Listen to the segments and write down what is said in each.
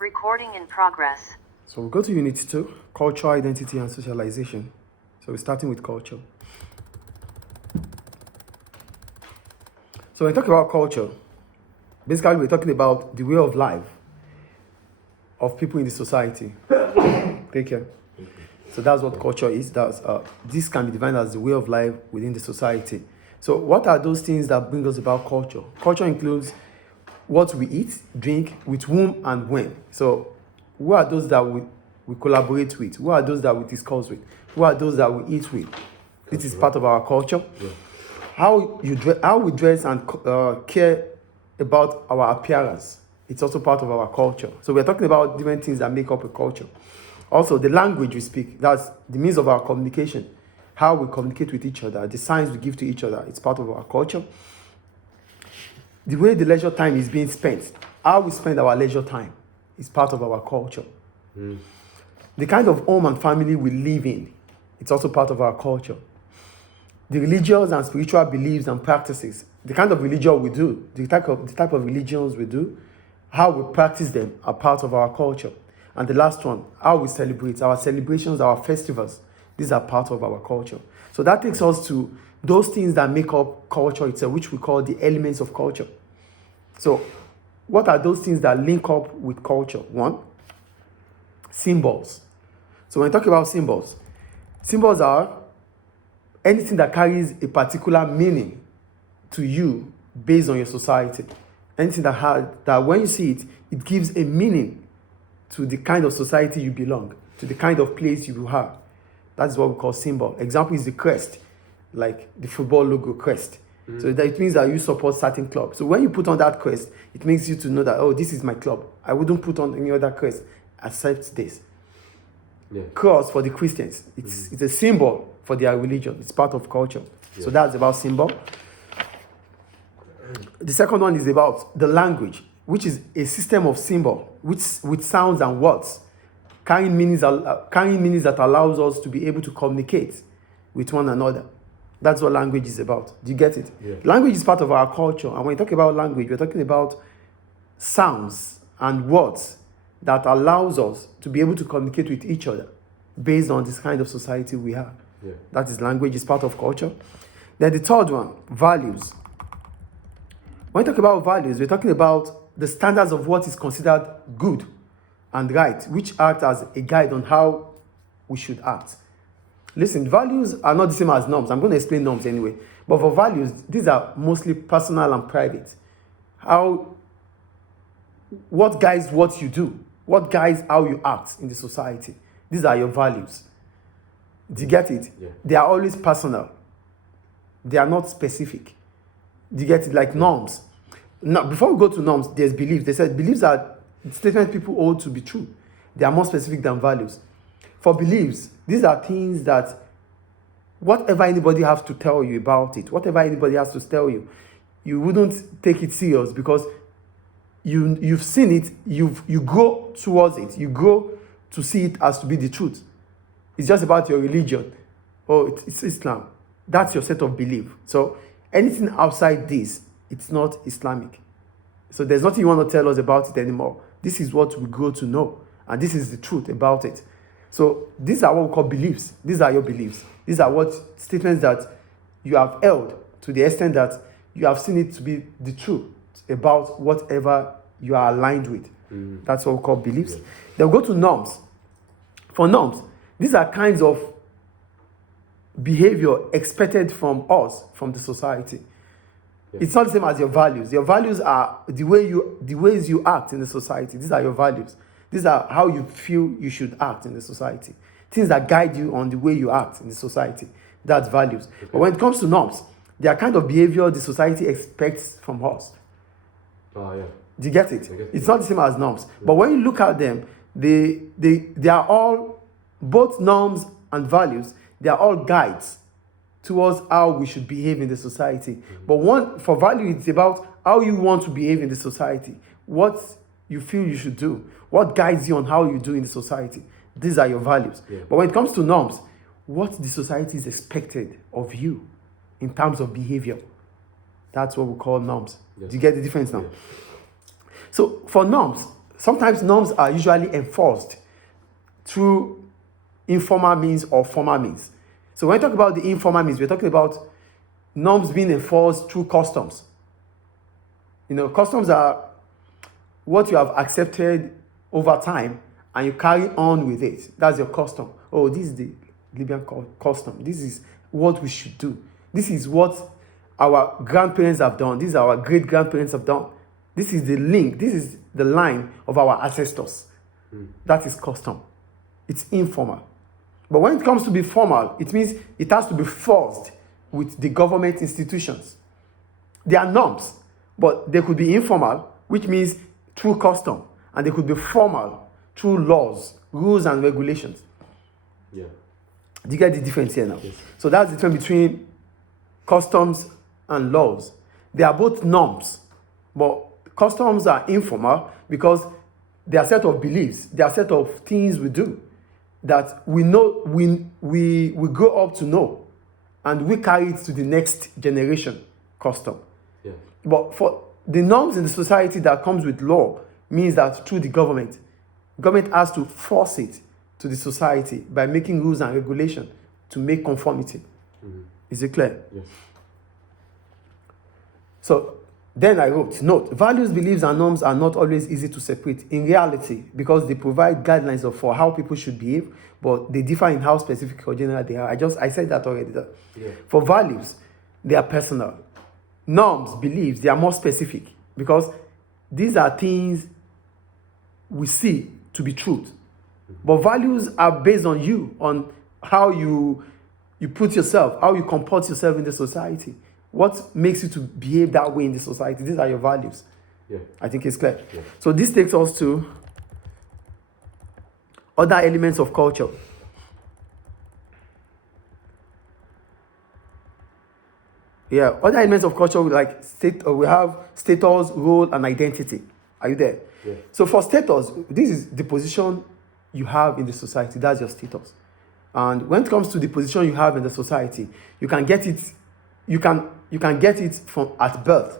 Recording in progress. So we'll go to Unit 2, Culture, Identity, and Socialization. So we're starting with culture. So when we talk about culture, basically we're talking about the way of life of people in the society. Take care. So that's what culture is. This can be defined as the way of life within the society. So what are those things that bring us about culture? Culture includes what we eat, drink, with whom and when. So who are those that we collaborate with? Who are those that we discuss with? Who are those that we eat with? This is part of our culture. Yeah. How we dress and care about our appearance. It's also part of our culture. So we're talking about different things that make up a culture. Also, the language we speak, that's the means of our communication. How we communicate with each other, the signs we give to each other, it's part of our culture. The way the leisure time is being spent, how we spend our leisure time, is part of our culture. The kind of home and family we live in, it's also part of our culture. The religious and spiritual beliefs and practices, the kind of religion we do, the type of religions we do, how we practice them are part of our culture. And the last one, how we celebrate, our celebrations, our festivals, these are part of our culture. So that takes us to those things that make up culture itself, which we call the elements of culture. So what are those things that link up with culture? One, symbols. So when we talk about symbols are anything that carries a particular meaning to you based on your society. Anything that when you see it, it gives a meaning to the kind of society you belong, to the kind of place you are. That's what we call symbol. Example is the crest, like the football logo crest. So that it means that you support certain club. So when you put on that crest, it makes you to know that, oh, this is my club. I wouldn't put on any other crest except this. Yeah. Cross for the Christians. It's a symbol for their religion. It's part of culture. Yeah. So that's about symbol. The second one is about the language, which is a system of symbol with sounds and words, carrying meanings that allows us to be able to communicate with one another. That's what language is about. Do you get it? Yeah. Language is part of our culture. And when we talk about language, we're talking about sounds and words that allows us to be able to communicate with each other based on this kind of society we have. Yeah. That is, language is part of culture. Then the third one, values. When we talk about values, we're talking about the standards of what is considered good and right, which act as a guide on how we should act. Listen, values are not the same as norms. I'm going to explain norms anyway. But for values, these are mostly personal and private. What guides what you do? What guides how you act in the society? These are your values. Do you get it? Yeah. They are always personal. They are not specific. Do you get it? Like norms. Now, before we go to norms, there's beliefs. They said beliefs are statements people hold to be true. They are more specific than values. For beliefs, these are things that whatever anybody has to tell you about it, whatever anybody has to tell you, you wouldn't take it serious because you've seen it, you go towards it, you go to see it as to be the truth. It's just about your religion. Oh, it's Islam. That's your set of belief. So anything outside this, it's not Islamic. So there's nothing you want to tell us about it anymore. This is what we grow to know. And this is the truth about it. So these are what we call beliefs. These are your beliefs. These are what statements that you have held to the extent that you have seen it to be the truth about whatever you are aligned with. That's what we call beliefs. Yeah. Then we'll go to norms. For norms, these are kinds of behavior expected from us, from the society. Yeah. It's not the same as your values. Your values are the ways you act in the society. These are your values. These are how you feel you should act in the society. Things that guide you on the way you act in the society. That's values. Okay. But when it comes to norms, they are kind of behavior the society expects from us. Oh, yeah. Do you get it? It's not the same as norms. Yeah. But when you look at them, they are all, both norms and values, they are all guides towards how we should behave in the society. Mm-hmm. But for value, it's about how you want to behave in the society. What you feel you should do. What guides you on how you do in the society. These are your values. Yeah. But when it comes to norms, what the society is expected of you in terms of behavior. That's what we call norms. Yes. Do you get the difference now? Yeah. So for norms, sometimes norms are usually enforced through informal means or formal means. So when we talk about the informal means, we're talking about norms being enforced through customs. Customs are what you have accepted over time and you carry on with it. That's your custom. Oh, this is the Libyan custom. This is what we should do. This is what our grandparents have done. This is our great-grandparents have done. This is the link. This is the line of our ancestors. That is custom. It's informal. But when it comes to be formal, it means it has to be forced with the government institutions. There are norms, but they could be informal, which means through custom, and they could be formal through laws, rules, and regulations. Yeah. Do you get the difference here now? Yes. So that's the difference between customs and laws. They are both norms, but customs are informal because they are a set of beliefs, they are a set of things we do that we know, we grow up to know, and we carry it to the next generation custom. Yeah. But for the norms in the society that comes with law means that through the government has to force it to the society by making rules and regulation to make conformity. Mm-hmm. Is it clear? Yes. So then I wrote, note, values, beliefs, and norms are not always easy to separate in reality because they provide guidelines for how people should behave, but they differ in how specific or general they are. I said that already. Yeah. For values, they are personal. Norms, beliefs, they are more specific because these are things we see to be truth. But values are based on you, on how you put yourself, how you comport yourself in the society. What makes you to behave that way in the society? These are your values. Yeah. I think it's clear. Yeah. So this takes us to other elements of culture. Yeah, other elements of culture like we have status, role, and identity. Are you there? Yeah. So for status, this is the position you have in the society. That's your status. And when it comes to the position you have in the society, you can get it. You can get it from at birth.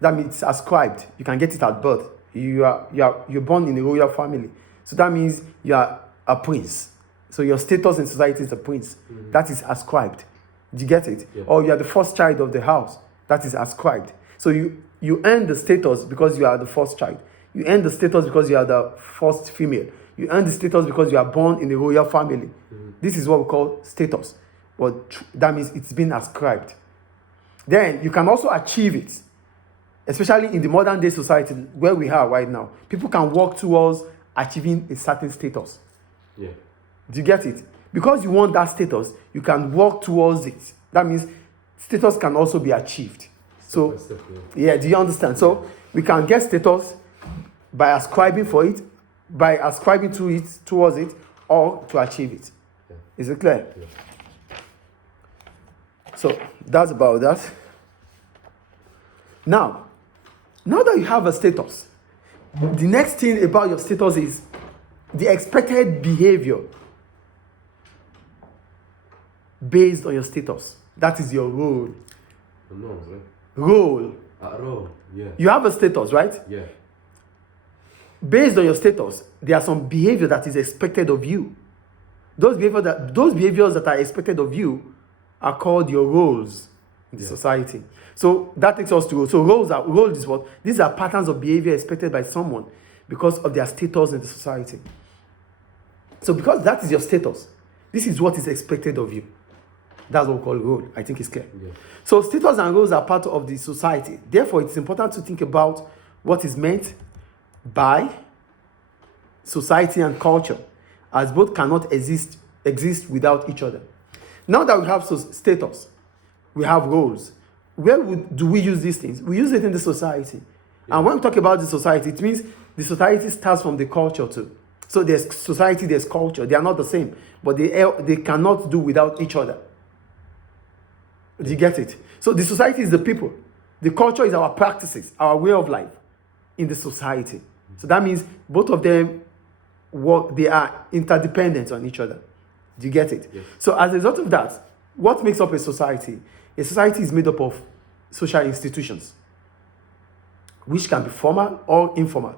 That means it's ascribed. You can get it at birth. You're born in a royal family. So that means you are a prince. So your status in society is a prince. Mm-hmm. That is ascribed. Do you get it? Yeah. Or you are the first child of the house. That is ascribed. So you earn the status because you are the first child. You earn the status because you are the first female. You earn the status because you are born in a royal family. Mm-hmm. This is what we call status. But that means it's been ascribed. Then you can also achieve it, especially in the modern day society where we are right now. People can work towards achieving a certain status. Yeah. Do you get it? Because you want that status, you can work towards it. That means status can also be achieved. So, yeah, do you understand? So we can get status by ascribing for it, by ascribing to it, towards it, or to achieve it. Yeah. Is it clear? Yeah. So that's about that. Now that you have a status, the next thing about your status is the expected behavior based on your status. That is your role. No, Role. Role, yeah. You have a status, right? Yeah. Based on your status, there are some behavior that is expected of you. Those behaviors that are expected of you are called your roles in the society. So that takes us to roles. So role is what? These are patterns of behavior expected by someone because of their status in the society. So because that is your status, this is what is expected of you. That's what we call role. I think it's clear. Yeah. So status and roles are part of the society. Therefore, it's important to think about what is meant by society and culture, as both cannot exist without each other. Now that we have status, we have roles. Where do we use these things? We use it in the society. Yeah. And when we talk about the society, it means the society starts from the culture too. So there's society, there's culture. They are not the same, but they cannot do without each other. Do you get it? So the society is the people. The culture is our practices, our way of life in the society. So that means both of them they are interdependent on each other. Do you get it? Yes. So as a result of that, what makes up a society? A society is made up of social institutions, which can be formal or informal.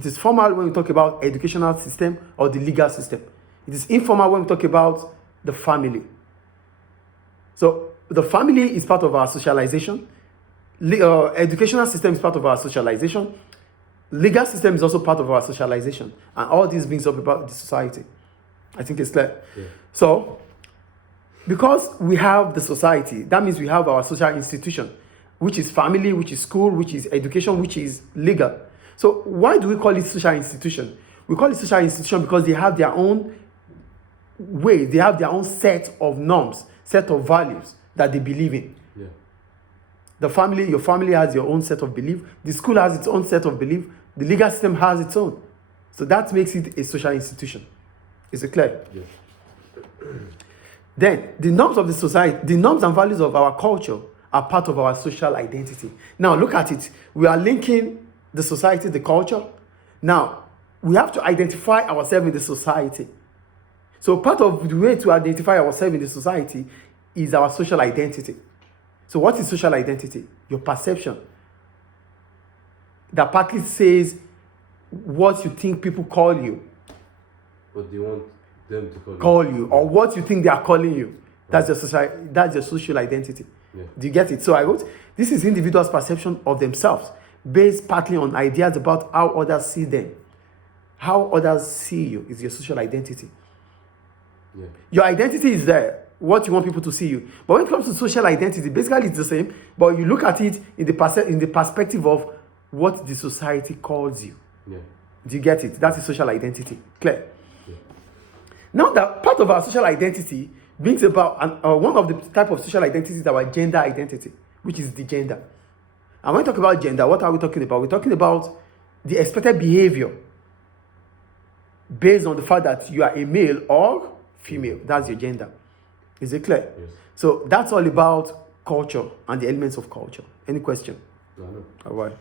It is formal when we talk about educational system or the legal system. It is informal when we talk about the family. So the family is part of our socialization. Educational system is part of our socialization. Legal system is also part of our socialization. And all this brings up about the society. I think it's clear. Yeah. So, because we have the society, that means we have our social institution, which is family, which is school, which is education, which is legal. So why do we call it social institution? We call it social institution because they have their own way, they have their own set of norms, set of values that they believe in. Yeah. Your family has your own set of belief. The school has its own set of belief. The legal system has its own. So that makes it a social institution. Is it clear? Yeah. Then, the norms of the society, the norms and values of our culture are part of our social identity. Now, look at it. We are linking the society, the culture. Now, we have to identify ourselves in the society. So part of the way to identify ourselves in the society is our social identity. So what is social identity? Your perception. That partly says what you think people call you. But they want them to Call you, or what you think they are calling you. That's your social identity. Yeah. Do you get it? So I wrote, this is individuals' perception of themselves, based partly on ideas about how others see them. How others see you is your social identity. Yeah. Your identity is there, what you want people to see you. But when it comes to social identity, basically it's the same, but you look at it in the perspective of what the society calls you. Yeah. Do you get it? That is social identity. Clear? Yeah. Now that part of our social identity brings about one of the type of social identity is our gender identity, which is the gender. And when we talk about gender, what are we talking about? We're talking about the expected behavior based on the fact that you are a male or female. That's your gender. Is it clear? Yes. So that's all about culture and the elements of culture. Any question? No. All right.